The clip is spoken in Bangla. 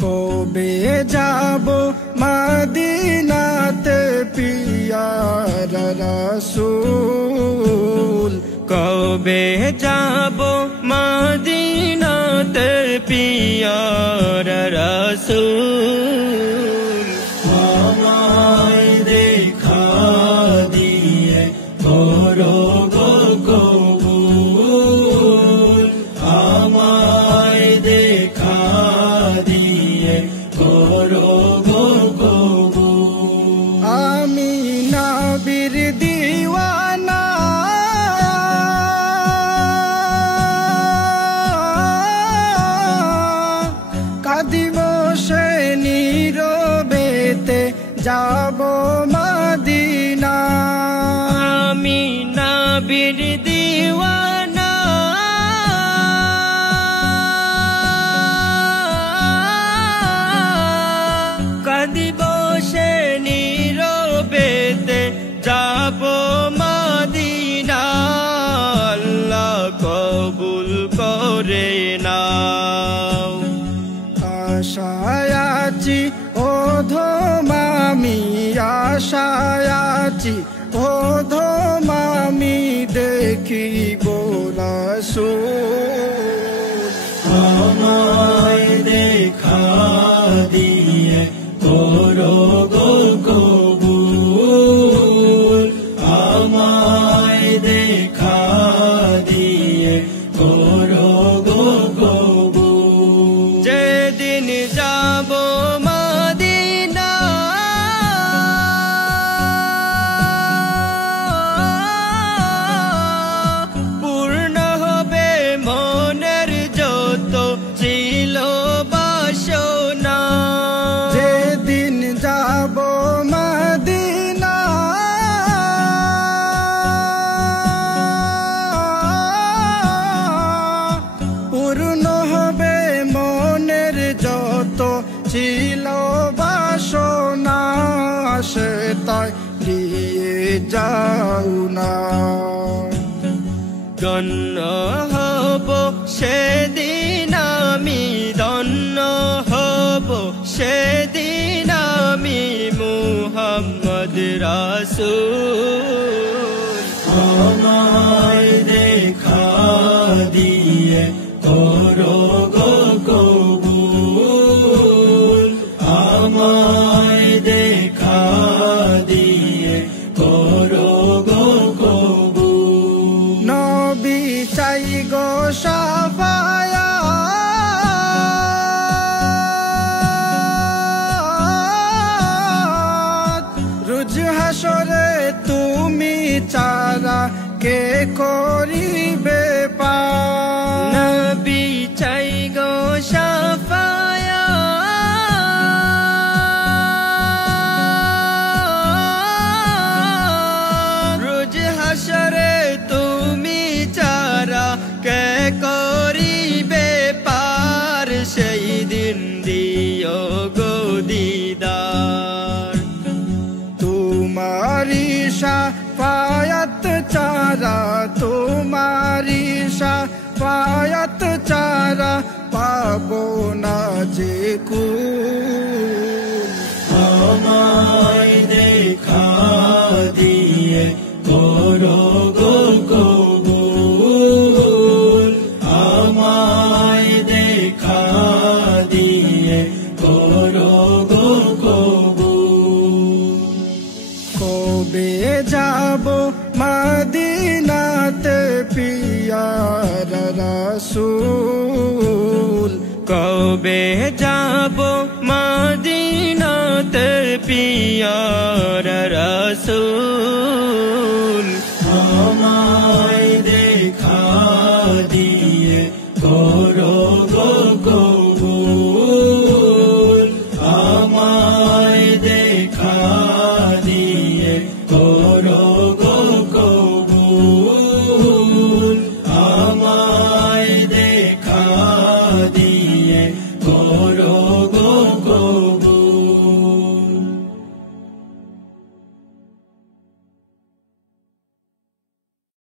কবে যাব মদিনাতে পিয়ার রাসূল, কবে যাব মদিনাতে পিয়ার রাসূল। আমায় দেখা দিয়ে করো গো কবুল, আমায় দেখা দিয়ে করো গো কবুল। আমি নবীর দিওয়ানা, কাঁদিব সে নীরবেতে যাব মদিনা। আমি নবীর দিওয়ানা, কাঁদিব সে নীরবেতে যাব মদিনা। আল্লাহ কবুল করে নাও। আশায় আছি অধম আমি, আশায় আছি অধম আমি দেখিব রাসূল। আমায় দেখা দিয়ে করো গো কবুল, আমায় দেখা দিয়ে করো গো কবুল। যেদিন যাব মদিনা, পূর্ণ হবে মনের যত ছিল বাসনা। যেদিন যাব মদিনা, পূর্ণ হবে মনের যত ছিল বাসনা। সে তাই দিয়ে যাও না, ধন্য হব সেদিন আমি, ধন্য হব সেদিন আমি মুহাম্মদ রাসূল। আমায় দেখা দিয়ে করো গো কবুল, আমায় দেখা দিয়ে করো গো কবুল। নবী চাই গো শাফায়াত, রোজ হাসরে তুমি চারা কে করিবে পার। নবী চাই গো শাফায়াত, রোজ হাসরে তুমি চারা কে করিবে পার। সেই দিন দিও গো দিদার, তোমারি শাফায়াত চারা, তোমারি শাফায়াত চারা পাবো না যে কুল। আমায় দেখা দিয়ে করো গো কবুল, আমায় দেখা দিয়ে করো গো কবুল। কবে যাব মদিনাতে পিয়ার রাসূল, কবে যাব মদিনাতে পিয়ার রাসূল। আমায় দেখা দিয়ে করো গো